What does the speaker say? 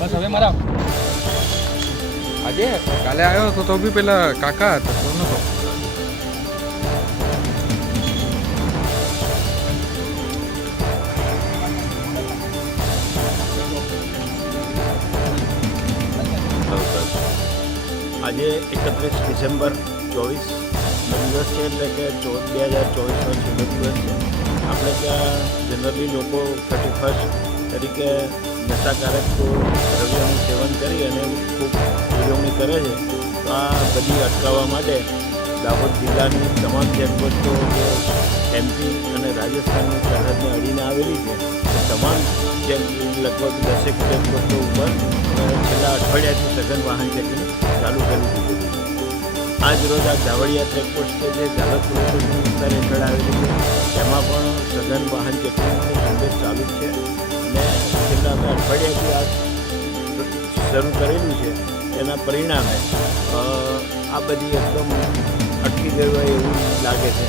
બસ હવે મારા આજે કાલે આવ્યો હતો તો બી પેલા કાકા હતા તો નતો. આજે 31 ડિસેમ્બર 24 દિવસ છે, એટલે કે 2024નો છેલ્લો દિવસ છે. આપણે ત્યાં જનરલી લોકો 31 તરીકે નશાકારક દ્રવ્યોનું સેવન કરી અને ખૂબ ઉજવણી કરે છે. તો આ બધી અટકાવવા માટે દાહોદ જિલ્લાની તમામ ચેકપોસ્ટો જે MP અને રાજસ્થાનની સરહદને અડીને આવેલી છે એ તમામ લગભગ 10 ચેકપોસ્ટો ઉપર છેલ્લા અઠવાડિયાથી સઘન વાહન ચેકિંગ ચાલુ કરી દીધું છે. આજ રોજ આ ઝાવડિયા ચેકપોસ્ટ કે જે ઝાલોદ પોલીસ વિસ્તાર હેઠળ આવેલી છે તેમાં પણ સઘન વાહન ચેકિંગનો ઝુંબેશ ચાલુ જ છે. અને છેલ્લા અમે અઠવાડિયાથી આ શરૂ કરેલું છે એના પરિણામે આ બધી એકદમ અટકી ગયું હોય એવું લાગે છે.